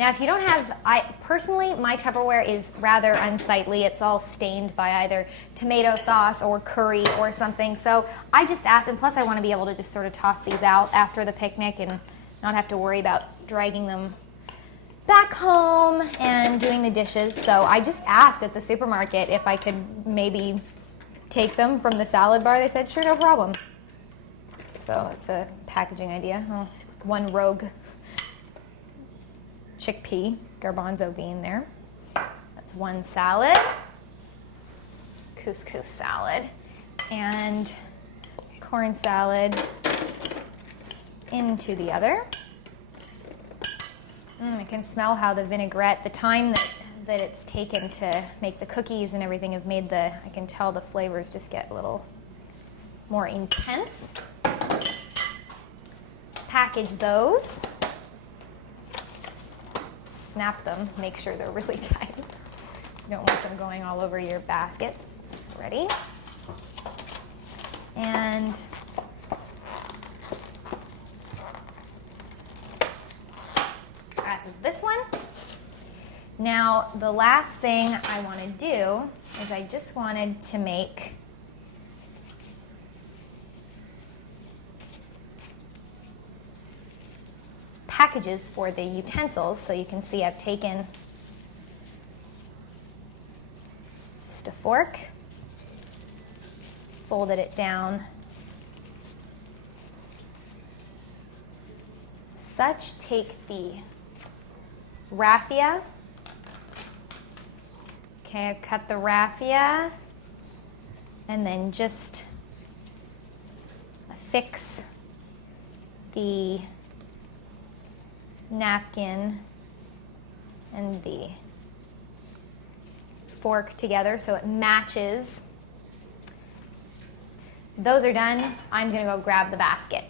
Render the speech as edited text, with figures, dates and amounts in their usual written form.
Now, if you don't have, personally, my Tupperware is rather unsightly. It's all stained by either tomato sauce or curry or something. So I just asked, and plus I want to be able to just sort of toss these out after the picnic and not have to worry about dragging them back home and doing the dishes. So I just asked at the supermarket if I could maybe take them from the salad bar. They said, sure, no problem. So it's a packaging idea. Oh, one rogue chickpea, garbanzo bean there. That's one salad, couscous salad, and corn salad into the other. I can smell how the vinaigrette, the time that it's taken to make the cookies and everything have made I can tell the flavors just get a little more intense. Package those. Snap them, make sure they're really tight. You don't want them going all over your basket. It's ready. And as is this one. Now, the last thing I want to do is I just wanted to make packages for the utensils. So you can see I've taken just a fork, folded it down such, take the raffia. Okay, I've cut the raffia and then just affix the napkin and the fork together so it matches. Those are done. I'm going to go grab the basket.